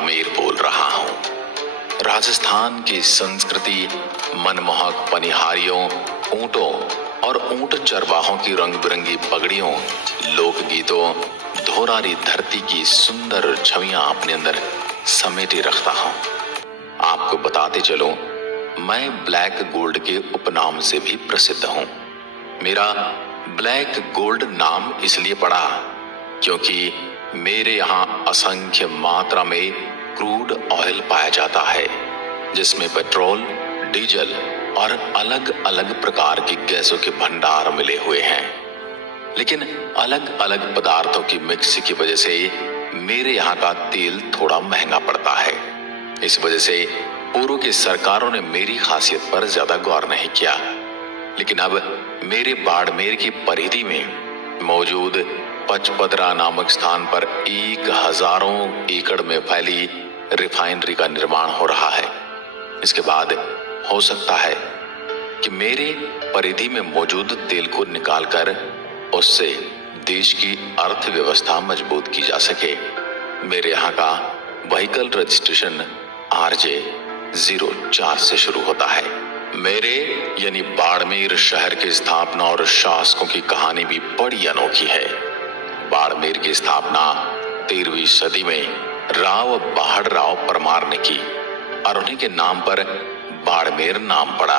बाड़मेर बोल रहा हूँ। राजस्थान की संस्कृति मनमोहक पनिहारियों, ऊंटों और ऊंट चरवाहों की रंग बिरंगी पगड़ियों, लोकगीतों, धोरारी धरती की सुंदर छवियां अपने अंदर समेटे रखता हूँ। आपको बताते चलो, मैं ब्लैक गोल्ड के उपनाम से भी प्रसिद्ध हूँ। मेरा ब्लैक गोल्ड नाम इसलिए पड़ा क्योंकि मेरे यहाँ असंख्य मात्रा में क्रूड ऑयल पाया जाता है, जिसमें पेट्रोल, डीजल और अलग अलग प्रकार की गैसों के भंडार मिले हुए हैं। लेकिन अलग अलग पदार्थों की मिक्स की वजह से मेरे यहाँ का तेल थोड़ा महंगा पड़ता है। इस वजह से पूर्व की सरकारों ने मेरी खासियत पर ज्यादा गौर नहीं किया। लेकिन अब मेरे बाड़मेर की परिधि में मौजूद पचपदरा नामक स्थान पर 1000 एकड़ में फैली रिफाइनरी का निर्माण हो रहा है। इसके बाद हो सकता है कि मेरे परिधि में मौजूद तेल को निकालकर उससे देश की अर्थव्यवस्था मजबूत की जा सके। मेरे यहाँ का व्हीकल रजिस्ट्रेशन RJ04 से शुरू होता है। मेरे यानी बाड़मेर शहर की स्थापना और शासकों की कहानी भी बड़ी अनोखी है। बाड़मेर की स्थापना 13वीं सदी में राव बाहड़राव परमार ने की और उन्हीं के नाम पर बाड़मेर नाम पड़ा।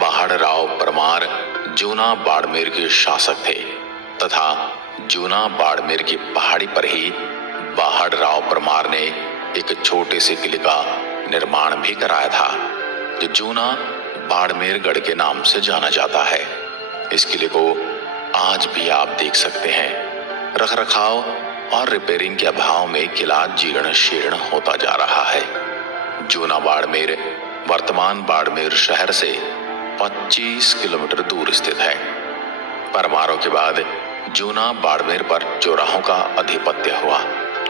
बाहड़राव परमार जूना बाड़मेर के शासक थे तथा जूना बाड़मेर की पहाड़ी पर ही बाहड़राव परमार ने एक छोटे से किले का निर्माण भी कराया था, जो जूना बाड़मेर गढ़ के नाम से जाना जाता है। इस किले को आज भी आप देख सकते हैं। रखरखाव और रिपेयरिंग के अभाव में किला जीर्ण शीर्ण होता जा रहा है। जूना बाड़मेर वर्तमान बाड़मेर शहर से 25 किलोमीटर दूर स्थित है। परमारों के बाद जूना बाड़मेर पर चौराहों का अधिपत्य हुआ।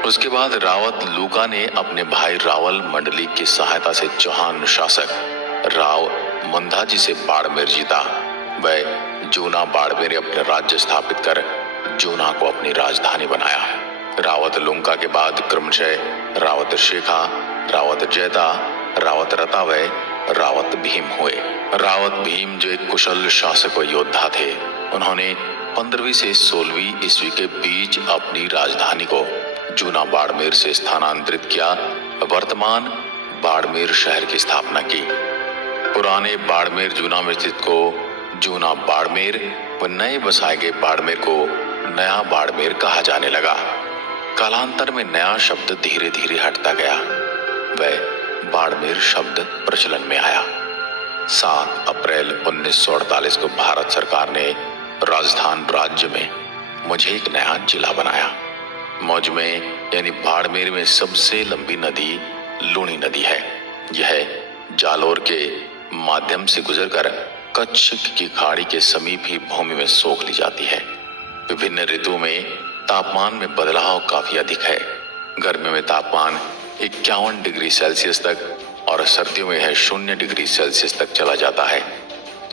उसके बाद रावत लूका ने अपने भाई रावल मंडली की सहायता से चौहान शासक राव मुंधाजी से बाड़मेर जीता। वह जूना बाड़मेर अपने राज्य स्थापित कर जूना को अपनी राजधानी बनाया। रावत लुंका के बाद क्रमशः रावत शेखा, रावत जैता, रावत रता व रावत भीम हुए। रावत भीम जो एक कुशल शासक व योद्धा थे, उन्होंने 15वीं से 16वीं ईस्वी के बीच अपनी राजधानी को जूना बाड़मेर से स्थानांतरित किया। वर्तमान बाड़मेर शहर की स्थापना की। पुराने बाड़मेर जूना में स्थित को जूना बाड़मेर व नए बसाए गए बाड़मेर को नया बाड़मेर कहा जाने लगा। कालांतर में नया शब्द धीरे धीरे हटता गया। वह बाड़मेर शब्द प्रचलन में आया। 7 अप्रैल 1948 को भारत सरकार ने राजस्थान राज्य में मुझे एक नया जिला बनाया। मौज में यानी बाड़मेर में सबसे लंबी नदी लूणी नदी है। यह जालोर के माध्यम से गुजरकर कच्छ की खाड़ी के समीप ही भूमि में सोख ली जाती है। विभिन्न ऋतुओं में तापमान में बदलाव काफी अधिक है। गर्मियों में तापमान 51 डिग्री सेल्सियस तक और सर्दियों में यह 0 डिग्री सेल्सियस तक चला जाता है।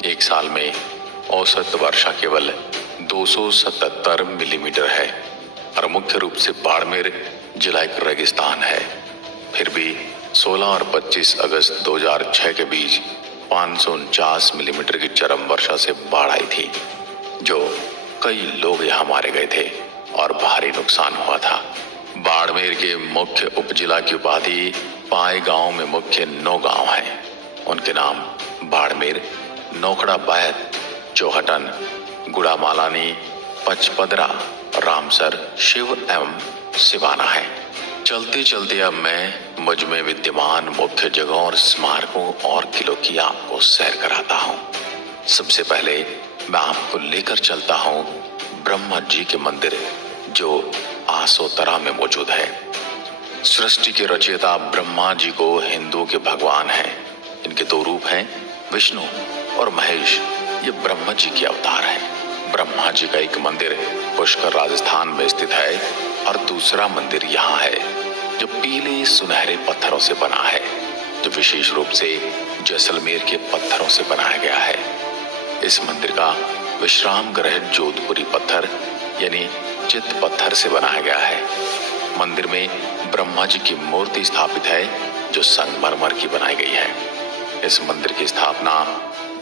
एक साल में औसत वर्षा केवल 277 मिलीमीटर है और मुख्य रूप से बाड़मेर जिला एक रेगिस्तान है। फिर भी 16 और 25 अगस्त 2006 के बीच 549 मिलीमीटर की चरम वर्षा से बाढ़ आई थी, जो कई लोग यहाँ मारे गए थे और भारी नुकसान हुआ था। बाड़मेर के मुख्य उपजिला की उपाधि पाए गांव में मुख्य 9 गांव हैं। उनके नाम बाड़मेर, नोखड़ा बैत, चौहटन, गुड़ामालानी, पचपदरा, रामसर, शिव एवं सिवाना है। चलते चलते अब मैं मुझ में विद्यमान मुख्य जगहों और स्मारकों और किलों की आपको सैर कराता हूँ। सबसे पहले मैं आपको लेकर चलता हूँ ब्रह्मा जी के मंदिर, जो आसोतरा में मौजूद है। सृष्टि के रचयिता ब्रह्मा जी को हिंदुओं के भगवान हैं। इनके 2 रूप हैं, विष्णु और महेश। ये ब्रह्मा जी के अवतार हैं। ब्रह्मा जी का एक मंदिर पुष्कर राजस्थान में स्थित है और दूसरा मंदिर यहाँ है, जो पीले सुनहरे पत्थरों से बना है, जो विशेष रूप से जैसलमेर के पत्थरों से बनाया गया है। इस मंदिर का विश्राम गृह जोधपुरी पत्थर यानी चित पत्थर से बनाया गया है। मंदिर में ब्रह्मा जी की मूर्ति स्थापित है जो संगमरमर की बनाई गई है। इस मंदिर की स्थापना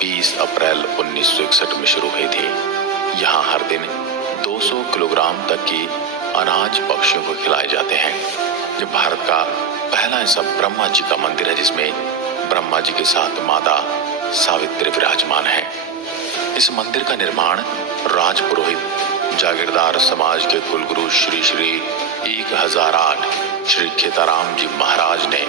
20 अप्रैल 1961 में शुरू हुई थी। यहाँ हर दिन 200 किलोग्राम तक की अनाज पक्षियों को खिलाए जाते हैं। ये भारत का पहला ऐसा ब्रह्मा जी का मंदिर है जिसमें ब्रह्मा जी के साथ माता सावित्री विराजमान है। इस मंदिर का निर्माण राजपुरोहित जागीरदार समाज के कुलगुरु श्री श्री 1008 श्री खेताराम जी महाराज ने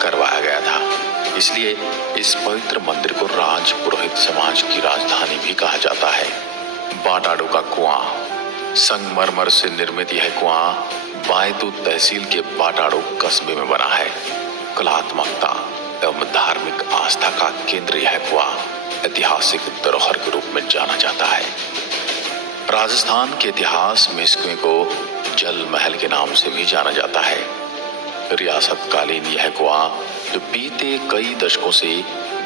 करवाया गया था। इसलिए इस पवित्र मंदिर को राजपुरोहित समाज की राजधानी भी कहा जाता है। बाटाडो का कुआं। संगमरमर से निर्मित यह कुआं बायतू तहसील के बाटाडो कस्बे में बना है। कलात्मकता एवं धार्मिक आस्था का केंद्र यह कुआं ऐतिहासिक धरोहर के रूप में जाना जाता है। राजस्थान के इतिहास में इस कुएं को जल महल के नाम से भी जाना जाता है। रियासतकालीन यह कुआं जो बीते कई दशकों से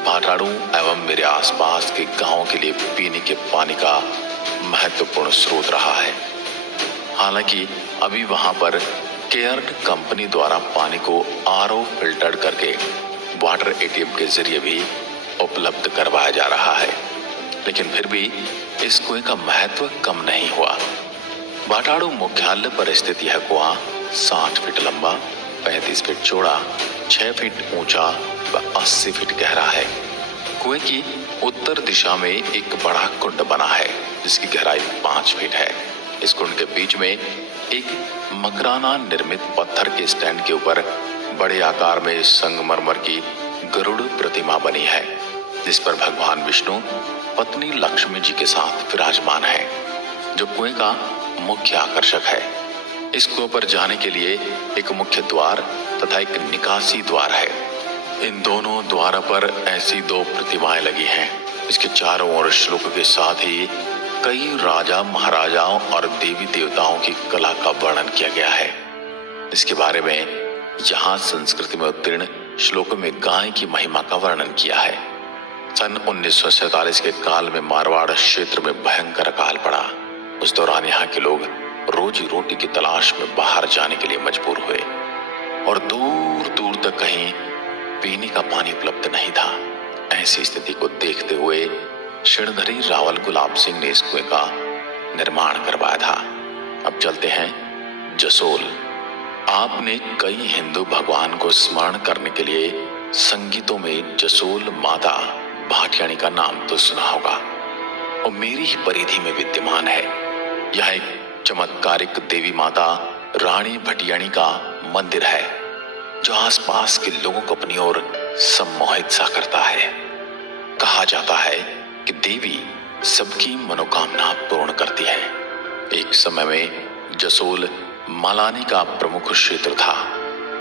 बाटाडू एवं मेरे आसपास के गांवों के लिए पीने के पानी का महत्वपूर्ण स्रोत रहा है। हालांकि अभी वहां पर केयर्ड कंपनी द्वारा पानी को आरओ फिल्टर्ड करके वाटर एटीएम के जरिए भी उपलब्ध करवाया जा रहा है, लेकिन फिर भी इस कुएं का महत्व कम नहीं हुआ। बाटाडू मुख्यालय पर स्थित यह कुआं 60 फीट लंबा, 35 फीट चौड़ा, 6 फीट ऊंचा व 80 फीट गहरा है। कुएं की उत्तर दिशा में एक बड़ा कुंड बना है जिसकी गहराई 5 फीट है। इस कुंड के बीच में एक मकराना निर्मित पत्थर के स्टैंड के ऊपर बड़े आकार में संगमरमर की गरुड़ प्रतिमा बनी है, जिस पर भगवान विष्णु पत्नी लक्ष्मी जी के साथ विराजमान है, जो कुएं का मुख्य आकर्षक है। इस कुएं पर जाने के लिए एक मुख्य द्वार तथा एक निकासी द्वार है। इन दोनों द्वारों पर ऐसी 2 प्रतिमाएं लगी हैं। इसके चारों ओर श्लोक के साथ ही कई राजा महाराजाओं और देवी देवताओं की कला का वर्णन किया गया है। इसके बारे में यहाँ संस्कृति में उत्तीर्ण श्लोकों में गाय की महिमा का वर्णन किया है। सन 1947 के काल में मारवाड़ क्षेत्र में भयंकर अकाल पड़ा। उस दौरान यहाँ के लोग रोजी रोटी की तलाश में बाहर जाने के लिए मजबूर हुए और दूर दूर तक कहीं पीने का पानी उपलब्ध नहीं था। ऐसी स्थिति को देखते हुए क्षणधरी रावल गुलाब सिंह ने इस कुएं का निर्माण करवाया था। अब चलते हैं जसोल। आपने कई हिंदू भगवान को स्मरण करने के लिए संगीतों में जसोल माता भाटियाणी का नाम तो सुना होगा। और मेरी ही परिधि में विद्यमान है। यह एक चमत्कारिक देवी माता रानी भटियाणी का मंदिर है जो आसपास के लोगों को अपनी ओर सम्मोहित सा करता है। कहा जाता है कि देवी सबकी मनोकामना पूर्ण करती है। एक समय में जसोल मालानी का प्रमुख क्षेत्र था।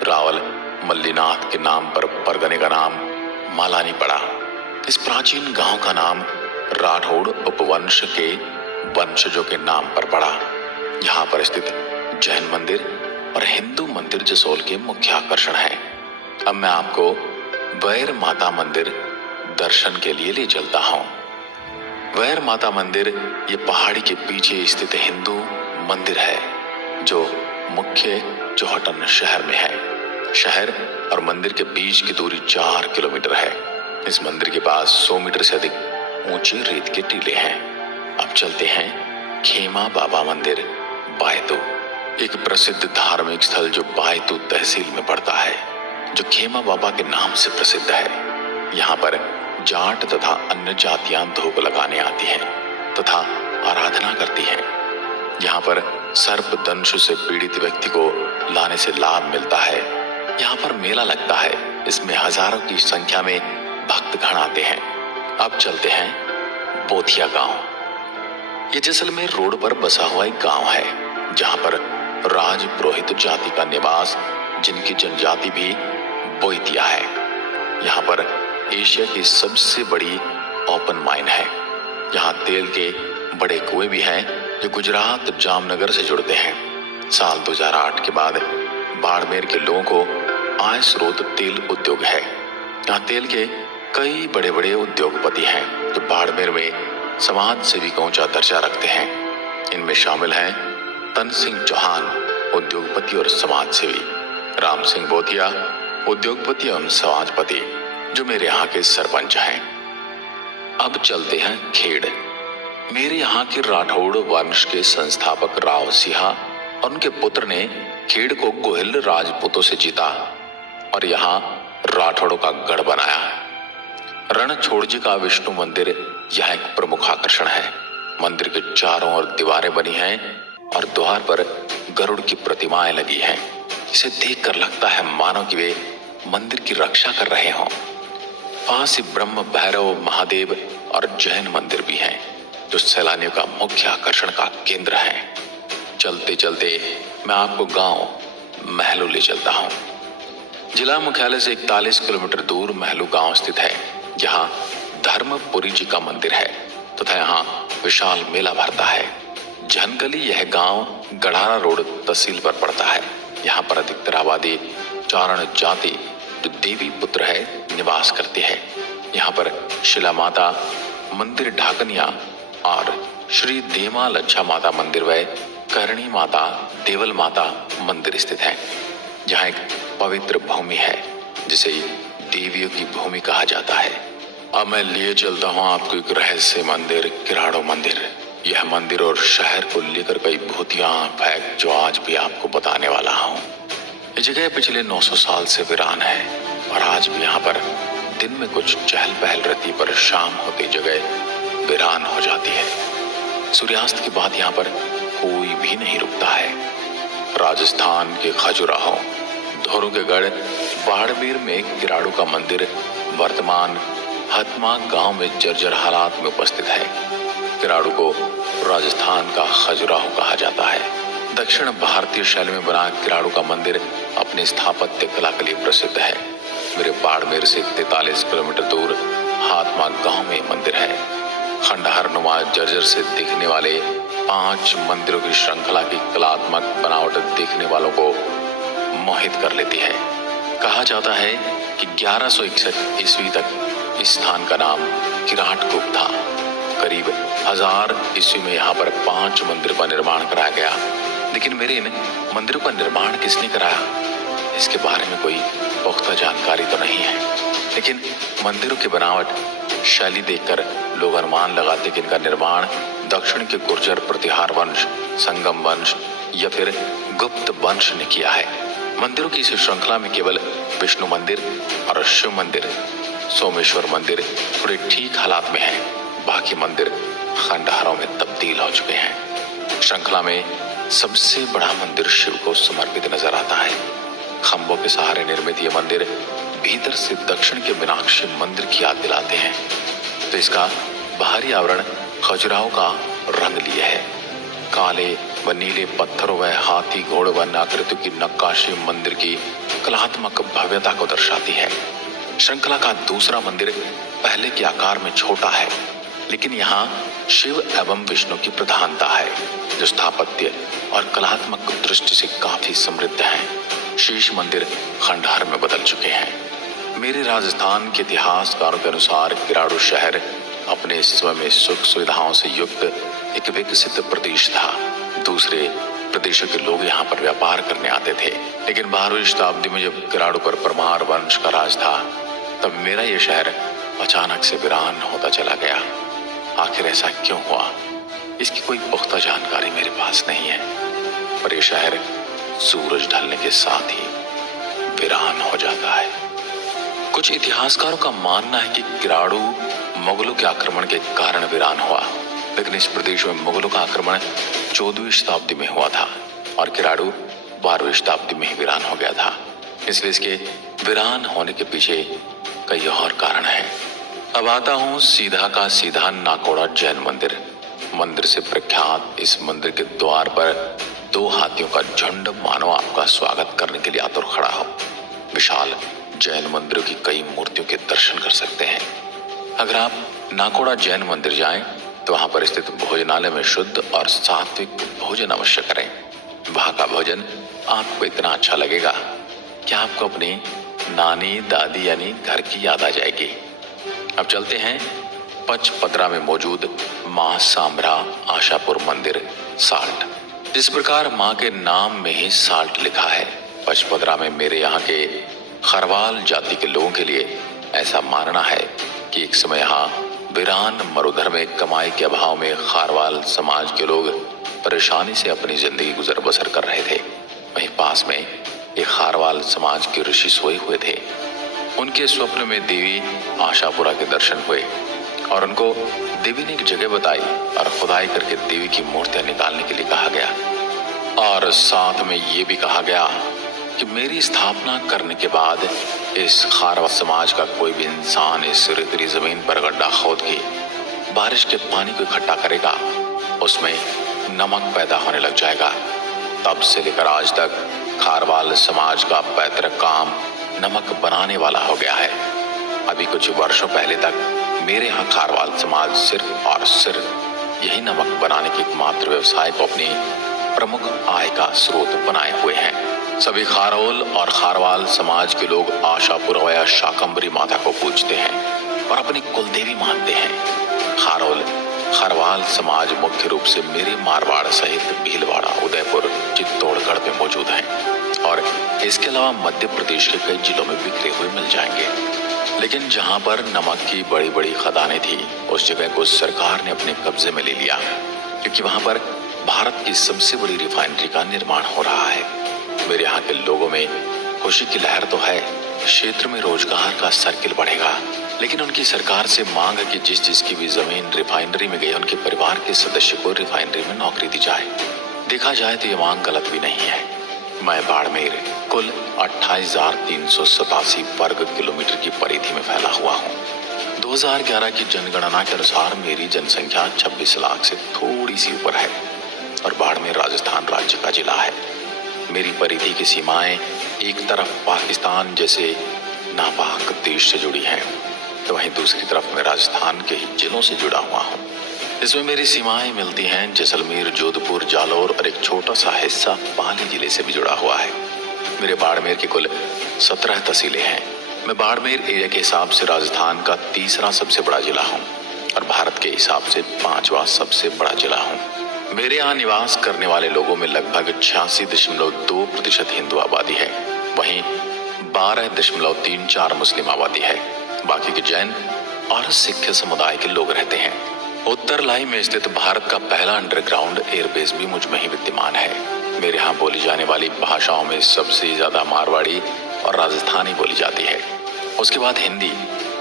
रावल मल्लीनाथ के नाम पर परगने का नाम मालानी पड़ा। इस प्राचीन गांव का नाम राठौड़ उपवंश के वंशजों के नाम पर पड़ा। यहाँ पर स्थित जैन मंदिर और हिंदू मंदिर जसोल के मुख्य आकर्षण है। अब मैं आपको वैर माता मंदिर दर्शन के लिए ले चलता हूँ। वैर माता मंदिर ये पहाड़ी के पीछे स्थित हिंदू मंदिर है जो मुख्य चौहटन शहर में है। शहर और मंदिर के बीच की दूरी 4 किलोमीटर है। इस मंदिर के पास 100 मीटर से अधिक ऊंचे रेत के टीले हैं। अब चलते हैं खेमा बाबा मंदिर बायतू, एक प्रसिद्ध धार्मिक स्थल जो बायतू तहसील में पड़ता है, जो खेमा बाबा के नाम से प्रसिद्ध है। यहाँ पर जाट तथा अन्य जातियां धूप लगाने आती हैं तथा आराधना करती हैं। यहाँ पर सर्प दंश से पीड़ित व्यक्ति को लाने से लाभ मिलता है। यहाँ पर मेला लगता है। इसमें हजारों की संख्या में भक्तगण आते हैं। अब चलते हैं बोथिया गांव। ये जैसलमेर रोड पर बसा हुआ एक गांव है जहाँ पर राजपुरोहित जाति का निवास, जिनकी जनजाति भी बोइतिया है। यहाँ पर एशिया की सबसे बड़ी ओपन माइन है। यहाँ तेल के बड़े कुएं भी हैं जो गुजरात जामनगर से जुड़ते हैं। साल 2008 के बाद बाड़मेर के लोगों को आय स्रोत तेल उद्योग है। यहाँ तेल के कई बड़े बड़े उद्योगपति हैं जो बाड़मेर में समाज सेवी का ऊंचा दर्जा रखते हैं। इनमें शामिल हैं तन सिंह चौहान, उद्योगपति और समाज सेवी। राम सिंह बोथिया, उद्योगपति एवं समाजपति, जो मेरे यहाँ के सरपंच हैं। अब चलते हैं खेड़। मेरे यहाँ के राठौड़ वंश के संस्थापक राव सिंह और उनके पुत्र ने खेड़ को गोहिल राजपूतों से जीता और यहाँ राठौड़ों का गढ़ बनाया। रणछोड़जी का विष्णु मंदिर यहाँ एक प्रमुख आकर्षण है। मंदिर के चारों ओर दीवारें बनी हैं और द्वार पर गरुड़ की प्रतिमाएं लगी हैं। इसे देखकर लगता है मानो कि वे मंदिर की रक्षा कर रहे हों। पास ही ब्रह्म भैरव महादेव और जैन मंदिर भी हैं, जो सैलानियों का मुख्य आकर्षण का केंद्र है। चलते चलते मैं आपको गांव महलू ले चलता हूं। जिला मुख्यालय से 41 किलोमीटर दूर महलू गांव स्थित है, जहां धर्मपुरी जी का मंदिर है तथा यहाँ विशाल मेला भरता है। झनगली यह गांव गढ़ारा रोड तहसील पर पड़ता है। यहाँ पर अधिकतर आबादी चारण जाति, जो देवी पुत्र है, निवास करती है। यहाँ पर शिला माता मंदिर ढाकनिया और श्री देमा लच्छा माता मंदिर व करणी माता देवल माता मंदिर स्थित है। जहाँ एक पवित्र भूमि है, जिसे देवियों की भूमि कहा जाता है। अब मैं लिए चलता हूँ आपको एक रहस्य मंदिर, किराड़ो मंदिर। यह मंदिर और शहर को लेकर कई भूतियां फैक्ट जो आज भी आपको बताने वाला हूँ। ये जगह पिछले 900 साल से वीरान है और आज भी यहाँ पर दिन में कुछ चहल पहल रहती, पर शाम होते जगह वीरान हो जाती है। सूर्यास्त के बाद यहाँ पर कोई भी नहीं रुकता है। राजस्थान के खजुराहो, धोरुगढ़, बाड़मेर में किराड़ू का मंदिर वर्तमान हतमा गांव में जर्जर हालात में उपस्थित है। किराड़ू को राजस्थान का खजुराहो कहा जाता है। दक्षिण भारतीय शैली में बना किराड़ू का मंदिर अपनी स्थापत्य कला के लिए प्रसिद्ध है। मेरे बाड़मेर से 43 किलोमीटर दूर हातमा गांव में मंदिर है। खंडहरनुमा जर्जर से दिखने वाले 5 मंदिरों की श्रृंखला की कलात्मक बनावट देखने वालों को मोहित कर लेती है। कहा जाता है कि 1161 ईस्वी तक इस स्थान का नाम किराटकुप था। करीब 1000 ईस्वी में यहाँ पर 5 मंदिरों का निर्माण कराया गया। लेकिन मेरे इन मंदिरों का निर्माण किसने कराया, इसके बारे में कोई पुख्ता जानकारी तो नहीं है। लेकिन मंदिरों की बनावट शैली देखकर लोग अनुमान लगाते कि इनका निर्माण दक्षिण के गुर्जर प्रतिहार वंश, संगम वंश या फिर गुप्त वंश ने किया है। मंदिरों की इस श्रृंखला में केवल विष्णु मंदिर और शिव मंदिर, सोमेश्वर मंदिर थोड़े ठीक हालात में हैं। बाकी मंदिर खंडहरों में तब्दील हो चुके हैं। श्रृंखला में सबसे बड़ा मंदिर शिव को समर्पित नजर आता है। खंभों के सहारे निर्मित ये मंदिर भीतर से दक्षिण के मीनाक्षी मंदिर की याद दिलाते हैं। तो इसका बाहरी आवरण खजुराहो का रंग लिए है। काले व नीले पत्थरों व हाथी घोड़े व आकृतियों की नक्काशी मंदिर की कलात्मक भव्यता को दर्शाती है। श्रृंखला का दूसरा मंदिर पहले के आकार में छोटा है, लेकिन यहाँ शिव एवं विष्णु की प्रधानता है, जो स्थापत्य और कलात्मक दृष्टि से काफी समृद्ध है। शीश मंदिर खंडहर में बदल चुके हैं। मेरे राजस्थान के इतिहासकारों के अनुसार किराड़ू शहर अपने समय में सुख सुविधाओं से युक्त एक विकसित प्रदेश था। दूसरे प्रदेशों के लोग यहाँ पर व्यापार करने आते थे। लेकिन 12वीं शताब्दी में जब किराड़ू पर परमार वंश का राज था, तब मेरा ये शहर अचानक से वीरान होता चला गया। आखिर ऐसा क्यों हुआ, इसकी कोई पुख्ता जानकारी मेरे पास नहीं है, पर यह शहर सूरज ढलने के साथ ही वीरान हो जाता है। कुछ इतिहासकारों का मानना है कि किराड़ू मुगलों के आक्रमण के कारण वीरान हुआ, लेकिन इस प्रदेश में मुगलों का आक्रमण 14वीं शताब्दी में हुआ था और किराड़ू 12वीं शताब्दी में ही वीरान हो गया था। इसलिए इसके वीरान होने के पीछे कई और कारण है। अब आता हूँ सीधा का सीधा नाकोड़ा जैन मंदिर। मंदिर से प्रख्यात इस मंदिर के द्वार पर 2 हाथियों का झुंड मानो आपका स्वागत करने के लिए आतुर खड़ा हो। विशाल जैन मंदिरों की कई मूर्तियों के दर्शन कर सकते हैं। अगर आप नाकोड़ा जैन मंदिर जाएं, तो वहां पर स्थित भोजनालय में शुद्ध और सात्विक भोजन अवश्य करें। वहां का भोजन आपको इतना अच्छा लगेगा कि आपको अपनी नानी दादी यानी घर की याद आ जाएगी। अब चलते हैं पचपदरा में मौजूद मां सांबरा आशापुर मंदिर साल्ट। जिस प्रकार मां के नाम में ही साल्ट लिखा है, पचपदरा में मेरे यहाँ के खरवाल जाति के लोगों के लिए ऐसा मानना है कि एक समय यहाँ वीरान मरुधर में कमाई के अभाव में खारवाल समाज के लोग परेशानी से अपनी जिंदगी गुजर बसर कर रहे थे। वहीं पास में एक खारवाल समाज के ऋषि सोए हुए थे। उनके स्वप्न में देवी आशापुरा के दर्शन हुए और उनको देवी ने एक जगह बताई और खुदाई करके देवी की मूर्तियां निकालने के लिए कहा गया और साथ में ये भी कहा गया कि मेरी स्थापना करने के बाद इस खारवा समाज का कोई भी इंसान इस रेतीली जमीन पर गड्ढा खोद के बारिश के पानी को इकट्ठा करेगा, उसमें नमक पैदा होने लग जाएगा। तब से लेकर आज तक खारवाल समाज का पैतृक काम नमक बनाने वाला हो गया है। अभी कुछ वर्षों पहले तक मेरे यहाँ खारवाल समाज सिर्फ और सिर्फ यही नमक बनाने के एकमात्र व्यवसाय को अपनी प्रमुख आय का स्रोत बनाए हुए हैं। सभी खारोल और खारवाल समाज के लोग आशापुरा या शाकंभरी माता को पूजते हैं और अपनी कुलदेवी मानते हैं। खारोल खरवाल समाज मुख्य रूप से मेरे मारवाड़ सहित भीलवाड़ा, उदयपुर, चित्तौड़गढ़ में मौजूद हैं और इसके अलावा मध्य प्रदेश के कई जिलों में बिखरे हुए मिल जाएंगे। लेकिन जहां पर नमक की बड़ी बड़ी खदानें थी, उस जगह को सरकार ने अपने कब्जे में ले लिया, क्योंकि वहां पर भारत की सबसे बड़ी रिफाइनरी का निर्माण हो रहा है। मेरे यहाँ के लोगों में खुशी की लहर तो है, क्षेत्र में रोजगार का सर्किल बढ़ेगा, लेकिन उनकी सरकार से मांग है कि जिस जिसकी भी जमीन रिफाइनरी में गई, उनके परिवार के सदस्य को रिफाइनरी में नौकरी दी जाए। देखा जाए तो ये मांग गलत भी नहीं है। मैं बाड़मेर कुल 28,387 वर्ग किलोमीटर की परिधि में फैला हुआ हूँ। 2011 की जनगणना के अनुसार मेरी जनसंख्या 26 लाख से थोड़ी सी ऊपर है और बाड़मेर राजस्थान राज्य का जिला है। मेरी परिधि की सीमाएं एक तरफ पाकिस्तान जैसे नापाक देश से जुड़ी हैं, तो वहीं दूसरी तरफ मैं राजस्थान के ही जिलों से जुड़ा हुआ हूँ। इसमें मेरी सीमाएं मिलती हैं जैसलमेर, जोधपुर, जालौर और एक छोटा सा हिस्सा पाली जिले से भी जुड़ा हुआ है। मेरे बाड़मेर की कुल 17 तहसीलें हैं। मैं बाड़मेर एरिया के हिसाब से राजस्थान का तीसरा सबसे बड़ा जिला हूँ और भारत के हिसाब से 5वां सबसे बड़ा जिला हूँ। मेरे यहाँ निवास करने वाले लोगों में लगभग 86.2% हिंदू आबादी है, वहीं 12.34 मुस्लिम आबादी है। बाकी के जैन और सिख समुदाय के लोग रहते हैं। उत्तर लाई में स्थित भारत का पहला अंडरग्राउंड एयरबेस भी मुझ में ही विद्यमान है। मेरे यहाँ बोली जाने वाली भाषाओं में सबसे ज्यादा मारवाड़ी और राजस्थानी बोली जाती है, उसके बाद हिंदी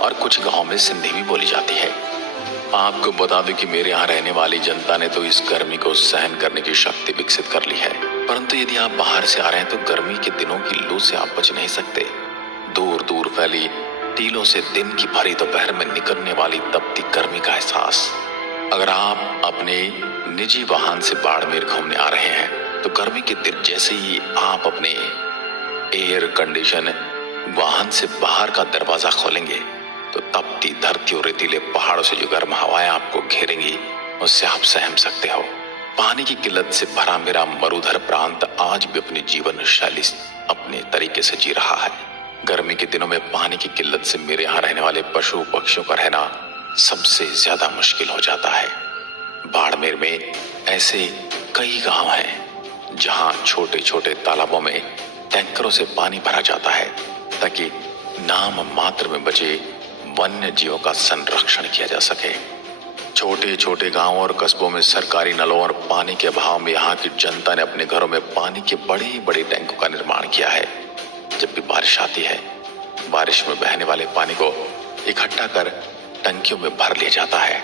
और कुछ गाँव में सिंधी भी बोली जाती है। आपको बता दूं कि मेरे यहाँ रहने वाली जनता ने तो इस गर्मी को सहन करने की शक्ति विकसित कर ली है, परंतु यदि आप बाहर से आ रहे हैं तो गर्मी के दिनों की लू से आप बच नहीं सकते। दूर दूर फैली टीलों से दिन की भरी दोपहर में निकलने वाली तपती गर्मी का एहसास। अगर आप अपने निजी वाहन से बाड़मेर घूमने आ रहे हैं तो गर्मी के दिन जैसे ही आप अपने एयर कंडीशन वाहन से बाहर का दरवाजा खोलेंगे तो तपती धरती और रेतीले पहाड़ों से जो गर्म हवाएं आपको घेरेंगी, उससे आप सहम सकते हो। पानी की किल्लत से भरा मेरा मरुधर प्रांत आज भी अपनी जीवन शैली अपने तरीके से जी रहा है। गर्मी के दिनों में पानी की किल्लत से मेरे यहाँ रहने वाले पशु पक्षियों का रहना सबसे ज्यादा मुश्किल हो जाता है। बाड़मेर में ऐसे कई गांव हैं जहां छोटे छोटे तालाबों में टैंकरों से पानी भरा जाता है ताकि नाम मात्र में बचे वन्य जीवों का संरक्षण किया जा सके। छोटे छोटे गांवों और कस्बों में सरकारी नलों और पानी के अभाव में यहाँ की जनता ने अपने घरों में पानी के बड़े बड़े टैंकों का निर्माण किया है। जब भी बारिश आती है, बारिश में बहने वाले पानी को इकट्ठा कर टंकियों में भर लिया जाता है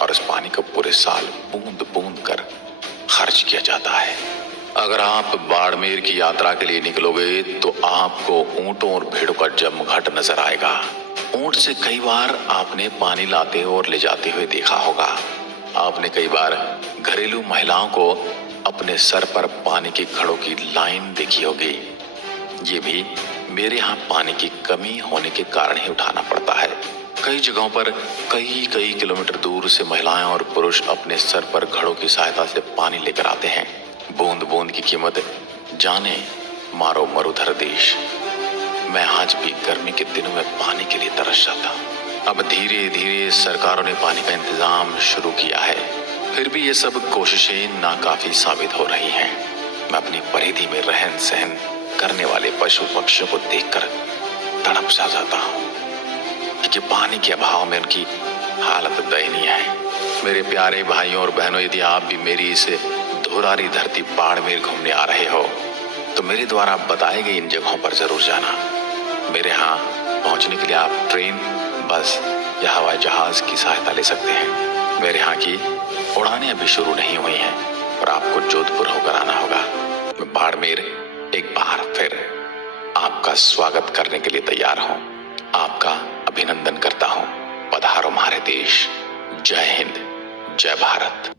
और उस पानी को पूरे साल बूंद बूंद कर खर्च किया जाता है। अगर आप बाड़मेर की यात्रा के लिए निकलोगे तो आपको ऊंटों और भेड़ों का जमघट नजर आएगा। ऊंट से कई बार आपने पानी लाते और ले जाते हुए देखा होगा। आपने कई बार घरेलू महिलाओं को अपने सर पर पानी के घड़ों की लाइन देखी होगी। ये भी मेरे यहाँ पानी की कमी होने के कारण ही उठाना पड़ता है। कई जगहों पर कई कई किलोमीटर दूर से महिलाएं और पुरुष अपने सर पर घड़ों की सहायता से पानी लेकर आते हैं। बूंद बूंद की कीमत जाने मारो मरुधर देश। मैं आज भी गर्मी के दिनों में पानी के लिए तरस जाता। अब धीरे धीरे सरकारों ने पानी का इंतजाम शुरू किया है, फिर भी ये सब कोशिशें नाकाफी साबित हो रही हैं। मैं अपनी परिधि में रहन सहन करने वाले पशु पक्षियों को देखकर तड़प सा जाता हूँ, क्योंकि पानी के अभाव में उनकी हालत दयनीय है। मेरे प्यारे भाइयों और बहनों, यदि आप भी मेरी इस धुरारी धरती बाड़मेर घूमने आ रहे हो तो मेरे द्वारा बताई गई इन जगहों पर जरूर जाना। मेरे यहाँ पहुंचने के लिए आप ट्रेन, बस या हवाई जहाज की सहायता ले सकते हैं। मेरे यहाँ की उड़ानें अभी शुरू नहीं हुई हैं और आपको जोधपुर होकर आना होगा। मैं बाड़मेर एक बार फिर आपका स्वागत करने के लिए तैयार हूँ, आपका अभिनंदन करता हूँ। पधारो हमारे देश। जय हिंद, जय भारत।